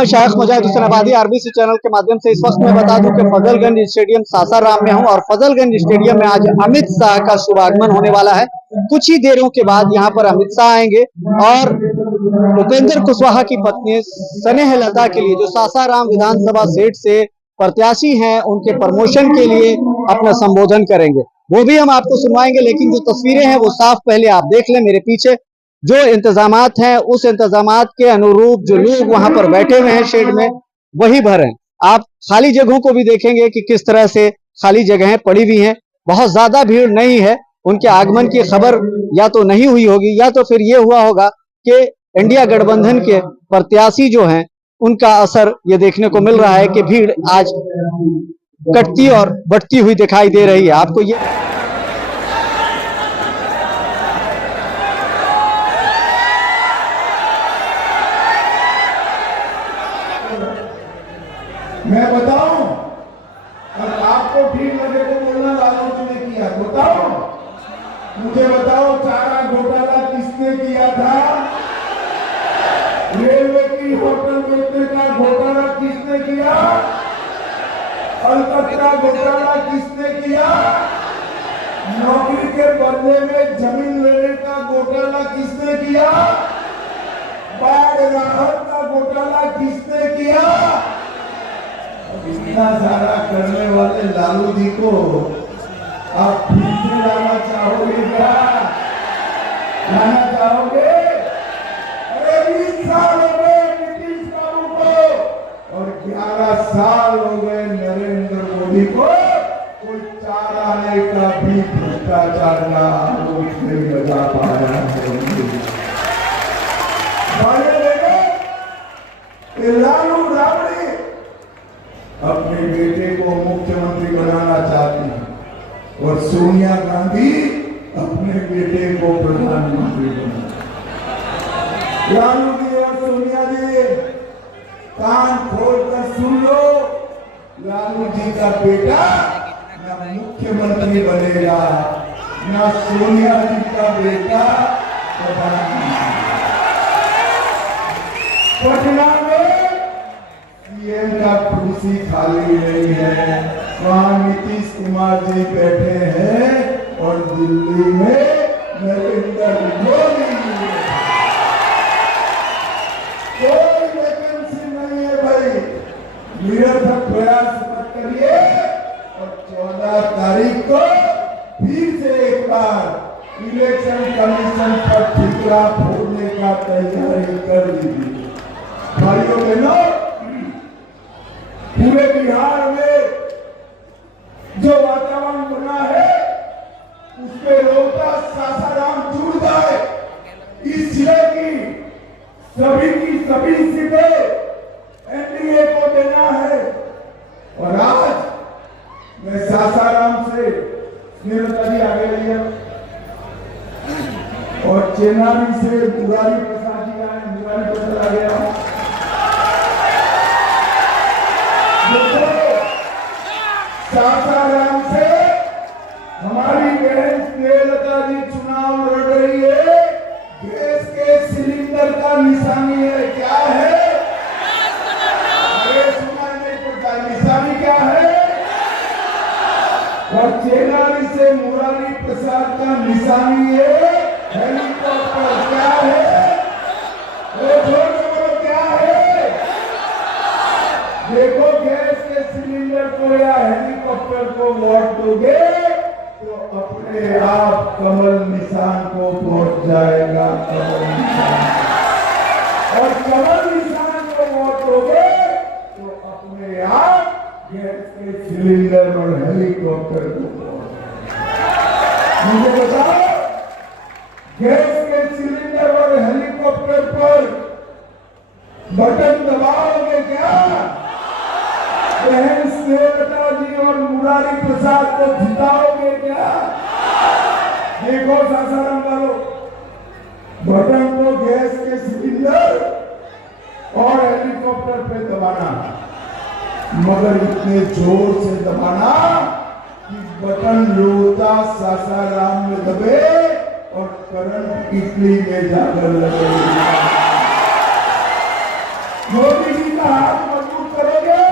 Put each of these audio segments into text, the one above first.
मैं शायख मुजाहिद हुसैन आबादी RBC channel के माध्यम से इस वक्त मैं बता दूं कि फजलगंज स्टेडियम सासाराम में हूं और फजलगंज स्टेडियम में आज अमित शाह का शुभागमन होने वाला है। कुछ ही देरों के बाद यहां पर अमित शाह आएंगे और उपेंद्र कुशवाहा की पत्नी स्नेह लता के लिए, जो सासाराम विधानसभा सीट से प्रत्याशी हैं, उनके प्रमोशन के लिए अपना संबोधन करेंगे। वो भी हम आपको सुनवाएंगे, लेकिन जो तस्वीरें हैं वो साफ पहले आप देख लें। मेरे पीछे जो इंतजामात हैं, उस इंतजामात के अनुरूप जो लोग वहां पर बैठे हुए हैं शेड में, वही भर हैं। आप खाली जगहों को भी देखेंगे कि किस तरह से खाली जगहें पड़ी हुई हैं। बहुत ज्यादा भीड़ नहीं है। उनके आगमन की खबर या तो नहीं हुई होगी या तो फिर ये हुआ होगा कि इंडिया गठबंधन के प्रत्याशी जो हैं उनका असर ये देखने को मिल रहा है कि भीड़ आज कटती और बढ़ती हुई दिखाई दे रही है। आपको ये मैं बताऊं और आपको ठीक लगे तो बोलना, लालू जी ने किया। बताओ, मुझे बताओ, चारा घोटाला किसने किया था? रेलवे की होटल बेचने का घोटाला किसने किया? अलकतरा घोटाला किसने किया? नौकरी के बदले में जमीन लेने का घोटाला किसने किया? बाढ़ राहत का घोटाला किसने किया? इतना सारा करने वाले लालू जी को आप फिर से लाना चाहोगे क्या? लाना चाहोगे? अरे 20 साल हो गए नीतीश बाबू को और 11 साल हो गए नरेंद्र मोदी को। कोई चाराने का भी भ्रष्टाचार का आरोप नहीं लगा पाया है। लालू राबड़ी अपने बेटे को मुख्यमंत्री बनाना चाहती है और सोनिया गांधी अपने बेटे को प्रधानमंत्री बनाना। लालू जी और सोनिया जी, कान खोलकर सुन लो, लालू जी का बेटा न मुख्यमंत्री बनेगा, न सोनिया जी का बेटा प्रधानमंत्री। पटना में सीएम का कुर्सी खाली नहीं है, वहां नीतीश कुमार जी बैठे हैं और दिल्ली में नरेंद्र मोदी। कोई वैकेंसी नहीं है भाई, निरर्थक प्रयास मत करिए और 14 तारीख को फिर से एक बार इलेक्शन कमीशन पर ठिकरा फोड़ने का तैयारी कर लीजिए। भाइयों बहनों, पूरे बिहार में जो वातावरण बना है उसमें रोहतास सासाराम जुड़ जाए। इस जिले की सभी सीटें एनडीए को देना है। और आज मैं सासाराम से निरंतरी आगे रही और चेनारी से मुरारी प्रसाद जी आए, मुरारी प्रसाद आ गया। सासाराम से हमारी बहन स्नेहलता जी चुनाव लड़ रही है। गैस के सिलेंडर का निशानी है, क्या है? निशानी क्या है? और चेनारी से मुरारी प्रसाद का निशानी है हेलीकॉप्टर, क्या है? क्या है? देखो, गैस के सिलेंडर को या हेलीकॉप्टर को वोट दोगे तो अपने आप कमल निशान को पहुंच जाएगा कमल निशान। और कमल निशान को वोट दोगे तो अपने आप गैस के सिलेंडर और हेलीकॉप्टर को पहुंच। मुझे बताओ, गैस के सिलेंडर और हेलीकॉप्टर पर बटन दबाओगे क्या? बहन स्नेहलता जी और मुरारी प्रसाद को जिताओगे क्या? देखो सासाराम वालों, बटन को गैस के सिलेंडर और हेलीकॉप्टर पे दबाना, मगर इतने जोर से दबाना कि बटन रोहतास सासाराम में दबे और करंट इटली में जाकर लगे। मोदी जी का हाथ मजबूत करोगे?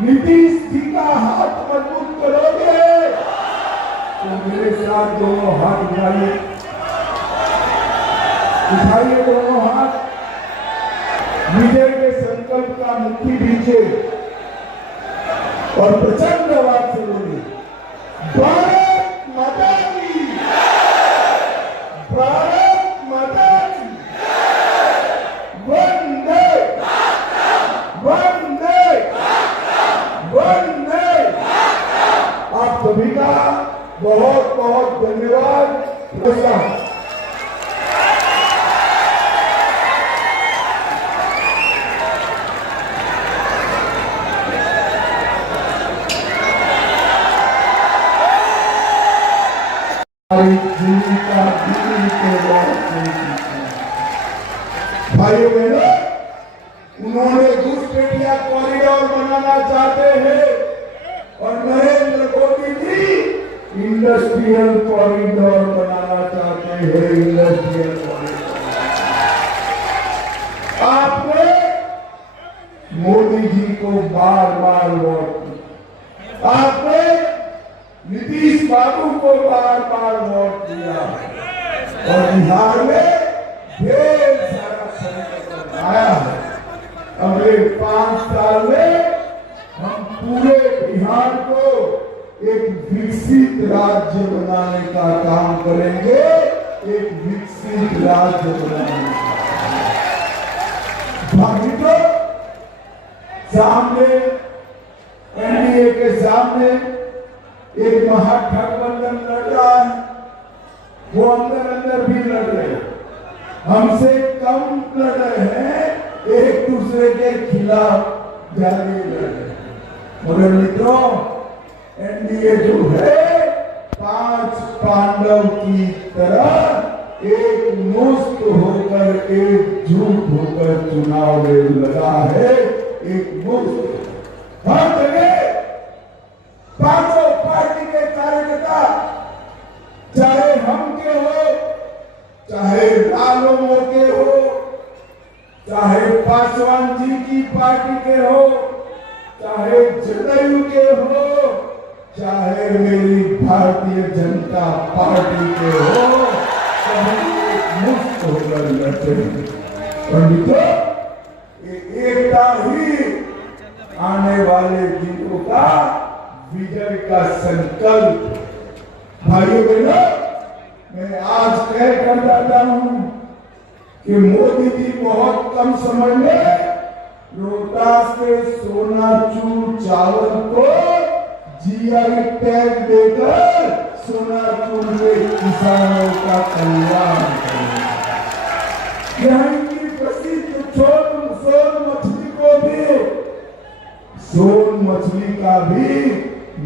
नीतीश जी का हाथ मजबूत करोगे? तो मेरे साथ दोनों हाथ उठाइए, उठाइए दोनों हाथ, विजय के संकल्प का मुट्ठी दीजिए और प्रचंड आवाज से बोलिए, भारत माता की, भारत माता की, वंदे वंदे वंदे। आप सभी का बहुत बहुत धन्यवाद। भाइयों बहनों, उन्होंने घुसपैठिया कॉरिडोर बनाना चाहते हैं और नरेंद्र मोदी जी इंडस्ट्रियल कॉरिडोर बनाना चाहते हैं। इंडस्ट्रियल कॉरिडोर आपने मोदी जी को बार बार वोट दिया, आपने नीतीश बाबू को बार बार वोट दिया और बिहार में ढेर सारा संकट आया है। अगले 5 साल में हम पूरे बिहार को एक विकसित राज्य बनाने का काम करेंगे, एक विकसित राज्य बनाने का। तो सामने एनडीए के सामने एक महागठबंधन लड़ रहा है, वो अंदर अंदर भी लड़ रहे हैं, हमसे कम लड़ रहे हैं, एक दूसरे के खिलाफ जाके लड़ रहे हैं। मगर मित्रों, एनडीए जो है 5 पांडव की तरह एक मुस्त होकर, एकजुट होकर चुनाव में लगा है। एक मुस्त हर जगह 500 पार्टी के कार्यकर्ता, चाहे हम के हो, चाहे रालोमो के हो, चाहे पासवान जी की पार्टी के हो, चाहे जदयू के हो, चाहे मेरी भारतीय जनता पार्टी के हो, सभी मुक्त होकर लड़ते हैं। और मित्रों, एकता ही आने वाले दिनों का विजय का संकल्प। भाइयों बहनों, मैं आज कह कर जाता हूं कि मोदी जी बहुत कम समय में रोहतास के सोनाचूर चावल को जीआई टैग देकर सोनाचूर के किसानों का कल्याण करेंगे। यहाँ की प्रसिद्ध सोन मछली को भी, सोन मछली का भी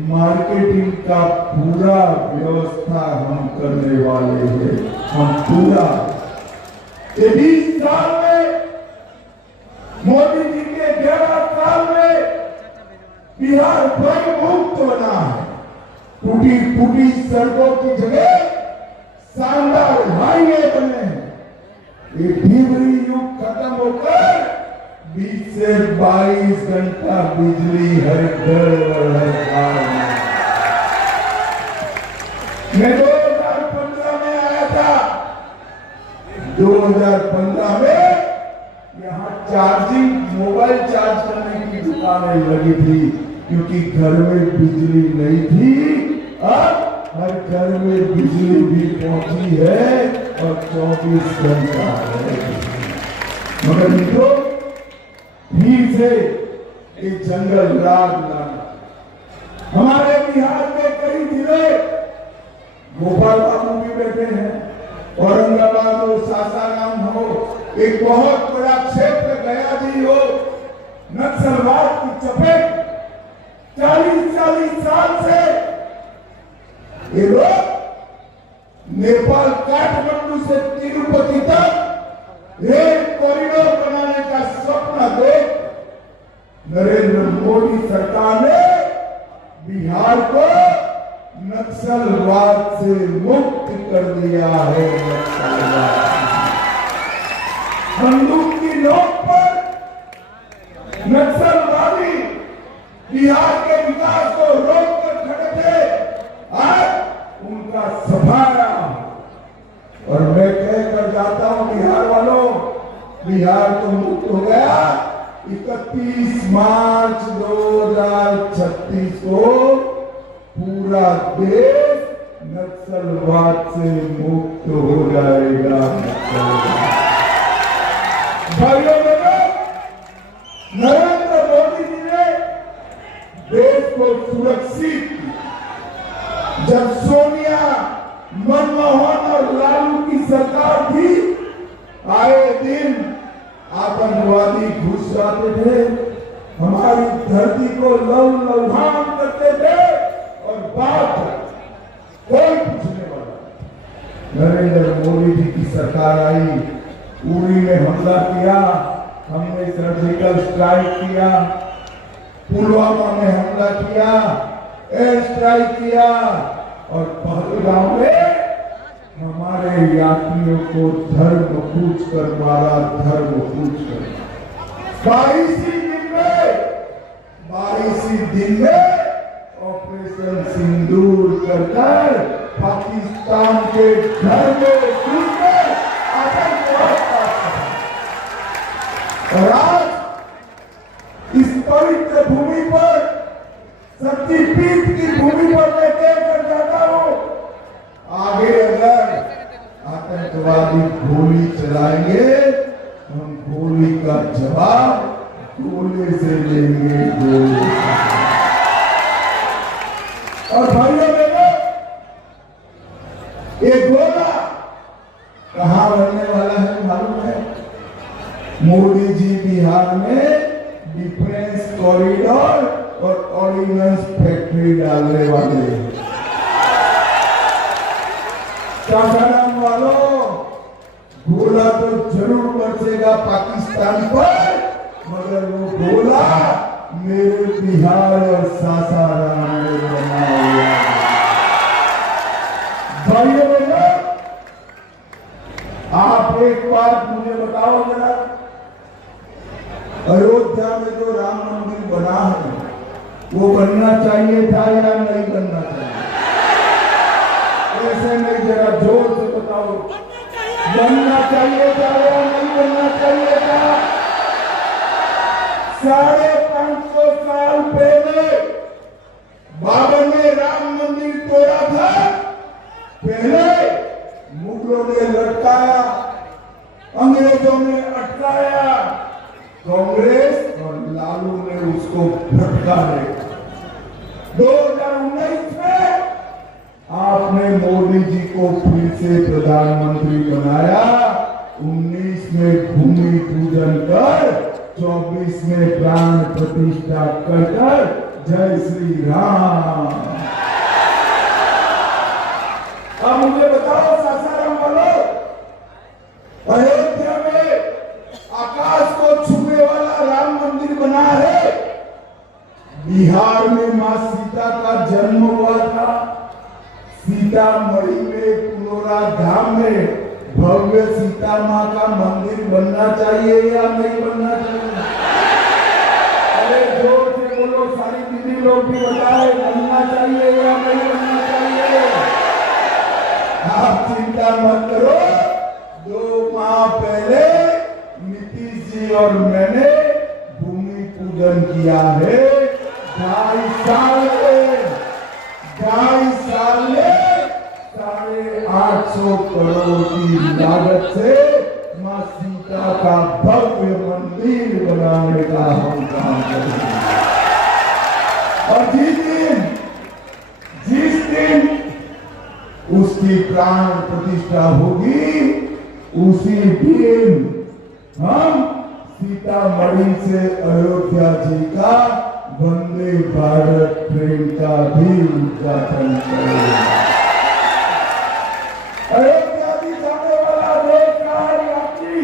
मार्केटिंग का पूरा व्यवस्था हम करने वाले हैं। हम पूरा 20 साल में, मोदी जी के 11 साल में बिहार भय मुक्त बना है। टूटी फूटी सड़कों की जगह शानदार हाईवे बने हैं। ये ढीबरी युग खत्म होकर 20 से 22 घंटा बिजली हर घर और हर गांव में। मैं 2015 में आया था। 2015 में यहाँ चार्जिंग, मोबाइल चार्ज करने की दुकानें लगी थी, क्योंकि घर में बिजली नहीं थी। अब हर घर में बिजली भी पहुंची है और 24 घंटा है। मगर मित्रों, फिर से एक जंगल राग लाना। हमारे बिहार में कई जिले, गोपाल बाबू भी बैठे हैं, औरंगाबाद हो, सासाराम हो, एक बहुत बड़ा क्षेत्र गया जी हो, नक्सलवाद की चपेट 40 साल से ये लोग नेपाल काठमांडू से तिरुपति तक रेल कॉरिडोर बनाने का सपना देख नरेंद्र मोदी सरकार ने बिहार को नक्सलवाद से मुक्त कर दिया है। बंदूक की नोक पर नक्सलवादी बिहार के विकास को रोक कर खड़े थे, आज उनका सफाया। और मैं कहकर जाता हूं बिहार वालों, बिहार तो मुक्त हो गया। 31 मार्च 2036 को पूरा देश नक्सलवाद से मुक्त हो जाएगा। भाइयों बहनों, नरेंद्र मोदी जी ने देश को सुरक्षित किया। जब सोनिया, मनमोहन और लालू की सरकार थी, आए दिन आतंकवादी घुस जाते थे, हमारी धरती को लहू-लुहान करते थे और बात कोई पूछने वाला। नरेंद्र मोदी जी की सरकार आई, उरी में हमला किया, हमने सर्जिकल स्ट्राइक किया, पुलवामा में हमला किया, एयर स्ट्राइक किया और पहलगाम में हमारे यात्रियों को धर्म पूछकर मारा, धर्म पूछकर। 22 दिन में ऑपरेशन सिंदूर कर पाकिस्तान के घर में घुसकर आतंकवाद का। और आज इस पवित्र भूमि पर, शक्तिपीठ की भूमि पर मैं कहकर जाता हूं, आगे अगर आतंकवादी गोली चलाएंगे, हम गोली का जवाब गोले से लेंगे, गोले। और भाइयों बहनों, ये गोला कहां बनने वाला है मालूम है? मोदी जी बिहार में डिफेंस कॉरिडोर और ऑर्डिनेंस फैक्ट्री डालने वाले हैं। सासाराम वालों, गोला तो जरूर बरसेगा पाकिस्तान पर, मगर वो गोला मेरे बिहार और सासाराम में बना हुआ है। भाइयों बहनों, आप एक बात मुझे बताओ जरा, अयोध्या में जो राम मंदिर बना है, वो बनना चाहिए था या नहीं बनना चाहिए? ऐसे नहीं, जरा जोर से बताओ, बनना चाहिए था या नहीं बनना चाहिए था? 550 साल पहले बाबर ने राम मंदिर तोड़ा था। पहले मुगलों ने लटकाया, अंग्रेजों ने अटकाया, कांग्रेस और लालू ने उसको भटका दिया। 2019 में आपने मोदी जी को फिर से प्रधानमंत्री बनाया। 19 में भूमि पूजन कर, 24 में प्राण प्रतिष्ठा कर जय श्री राम। अब मुझे बताओ सासाराम वालों, अयोध्या में आकाश को छूने वाला राम मंदिर बना है। बिहार में मां सीता का जन्म हुआ था। सीतामढ़ी में पुनौरा धाम में भव्य सीता मां का मंदिर बनना चाहिए या नहीं बनना चाहिए? अरे जोर से बोलो, सारी दीदी लोग भी बताए, बनना चाहिए या नहीं बनना चाहिए? आप चिंता मत करो, 2 माह पहले नीतीश जी और मैंने भूमि पूजन किया है। 2.5 साल में 850 करोड़ की लागत से मां सीता का भव्य मंदिर बनाने का हम काम करेंगे। और जिस दिन उसकी प्राण प्रतिष्ठा होगी, उसी दिन हम सीतामढ़ी से अयोध्या जी का वंदे भारत ट्रेन का भी उद्घाटन करेंगे। अयोध्या जी जाने वाला देश का हर यात्री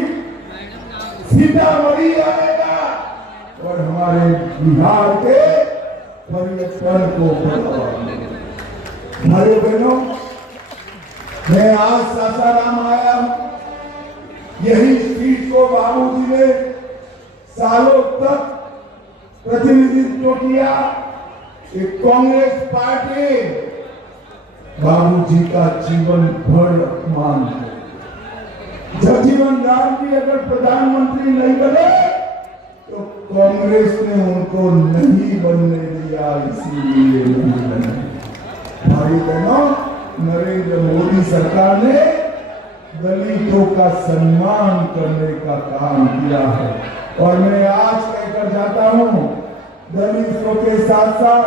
सीतामढ़ी आएगा और हमारे बिहार के पर्यटन को बढ़ावा मिलेगा। भाइयों बहनों, मैं आज सासाराम आया हूं। यही सीट को बाबूजी ने सालों तक प्रतिनिधित्व किया। एक कांग्रेस पार्टी बाबूजी का जीवन भर अपमान है। जगजीवन राम जी अगर प्रधानमंत्री नहीं बने तो कांग्रेस ने उनको नहीं बनने दिया, इसीलिए नहीं बने। भाई बहनों, नरेंद्र मोदी सरकार ने दलितों का सम्मान करने का काम किया है। और मैं आज कहकर जाता हूं, दलितों के साथ साथ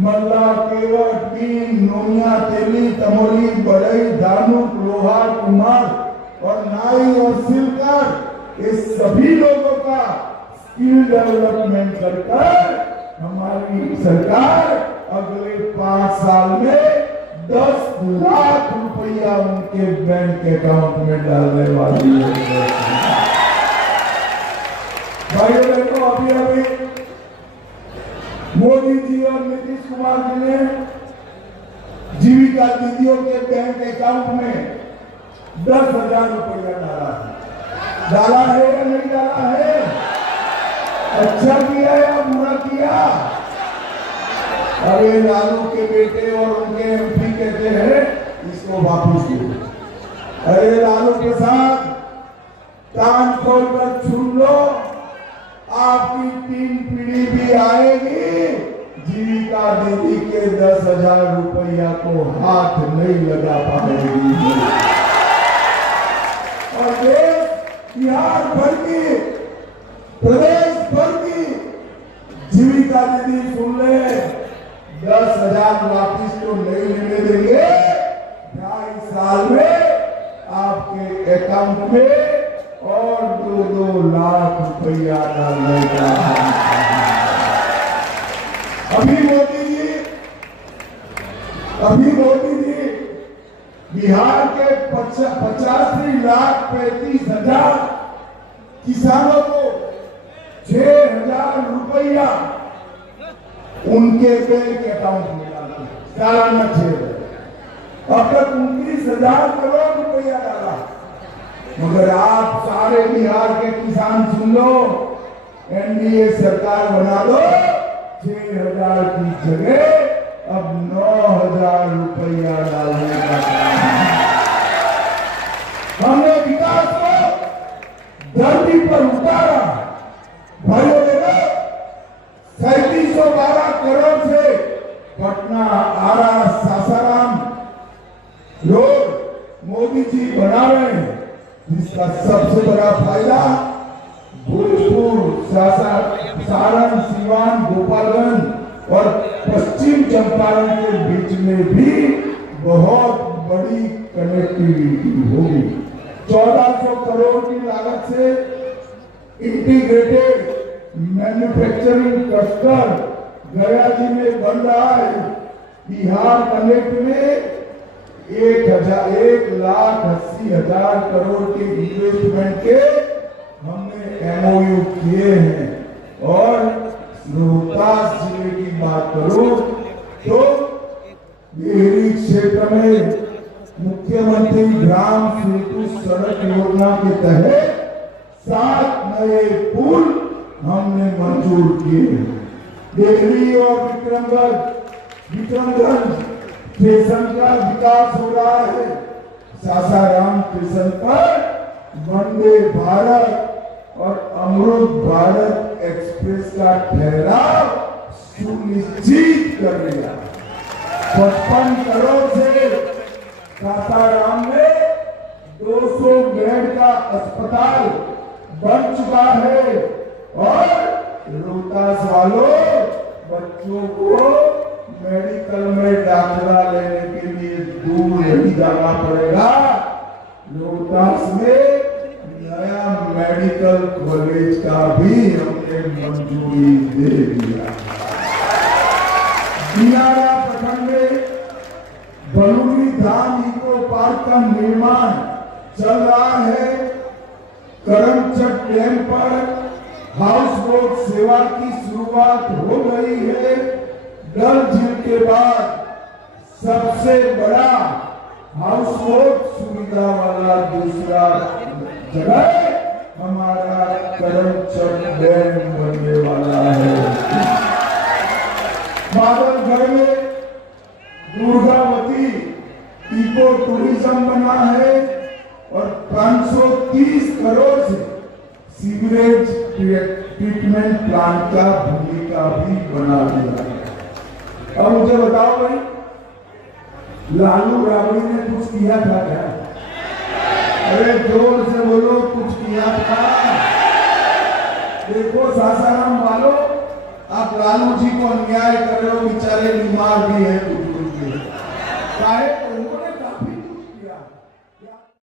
मल्ला, केवट, बीन, नोनिया, तेली, तमोली, बढ़ई, धानुक, लोहार, कुमार और नाई और सिलकर, ये सभी लोगों का स्किल डेवलपमेंट कर हमारी सरकार अगले 5 साल में 10 लाख रुपया उनके बैंक अकाउंट में डालने वाली है। भाइयों बहनों, अभी मोदी जी और नीतीश कुमार जी ने जीविका दीदियों के बैंक अकाउंट में 10,000 रुपया डाला है या नहीं डाला है? अच्छा किया या बुरा किया? अरे लालू के बेटे और उनके एमपी कहते हैं इसको वापस दो। अरे लालू प्रसाद, कान खोलकर सुन लो, आपकी 3 पीढ़ी भी आएगी, जीविका दीदी के 10,000 रुपया को हाथ नहीं लगा पाएगी। और देश, बिहार भर की, प्रदेश भर की जीविका दीदी सुन ले, 10,000 वापिस तो नहीं लेने देंगे। 2.5 साल में आपके अकाउंट में और 2-2 लाख रुपया डालने का। अभी मोदी जी बिहार के 85,35,000 किसानों को 6,000 रुपया उनके बैंक अकाउंट में डालते हैं, सालाना 6,000। अब तक 29,000 करोड़ रुपया डाला। मगर आप सारे बिहार के किसान सुन लो, एनडीए सरकार बना दो, 6,000 की जगह अब 9,000 रुपया डालने का हमने विकास को धरती पर उतारा। भाइयों बहनों, 3712 करोड़ से पटना, आरा, सासाराम रोड मोदी जी बना रहे हैं, जिसका सबसे बड़ा फायदा भोजपुर, सारण, सीवान, गोपालगंज और पश्चिम चंपारण के बीच में भी बहुत बड़ी कनेक्टिविटी होगी। 1400 करोड़ की लागत से इंटीग्रेटेड मैन्युफैक्चरिंग क्लस्टर गया जी में बन रहा है। बिहार कनेक्ट में 1,80,000 करोड़ के इन्वेस्टमेंट के हमने एमओयू किए हैं। और रोहतास जिले की बात करूं तो देहरी क्षेत्र में मुख्यमंत्री ग्राम सेतु सड़क योजना के तहत 7 नए पुल हमने मंजूर किए। देहरी और विक्रमगंज स्टेशन का विकास हो रहा है। सासाराम स्टेशन पर वंदे भारत और अमृत भारत एक्सप्रेस का ठहराव सुनिश्चित कर लिया। 55 करोड़ से सासाराम में 200 बेड का अस्पताल बन चुका है। और रोहतास वालों, बच्चों को मेडिकल में दाखिला लेने के लिए दूर नहीं जाना पड़ेगा। रोहतास में नया मेडिकल कॉलेज का भी हमने मंजूरी दे दिया। दिनारा प्रखंड में बलूनी धाम इको पार्क का निर्माण चल रहा है। करमचट डैम पर हाउस बोट सेवा की शुरुआत हो गई है। डल झील के बाद सबसे बड़ा हाउस बोट सुविधा वाला दूसरा जगह हमारा करमचंद डैम बनने वाला है। बादलगढ़ में दुर्गावती इको टूरिज्म बना है और 530 करोड़ से सीवरेज ट्रीटमेंट प्लांट का भूमिका भी बना दिया है। अब मुझे बताओ भाई, लालू राबड़ी ने कुछ किया था क्या? अरे जोर से बोलो, कुछ किया था? देखो सासाराम वालों, आप लालू जी को अन्याय कर रहे हो, बेचारे बीमार भी है कुछ काहे?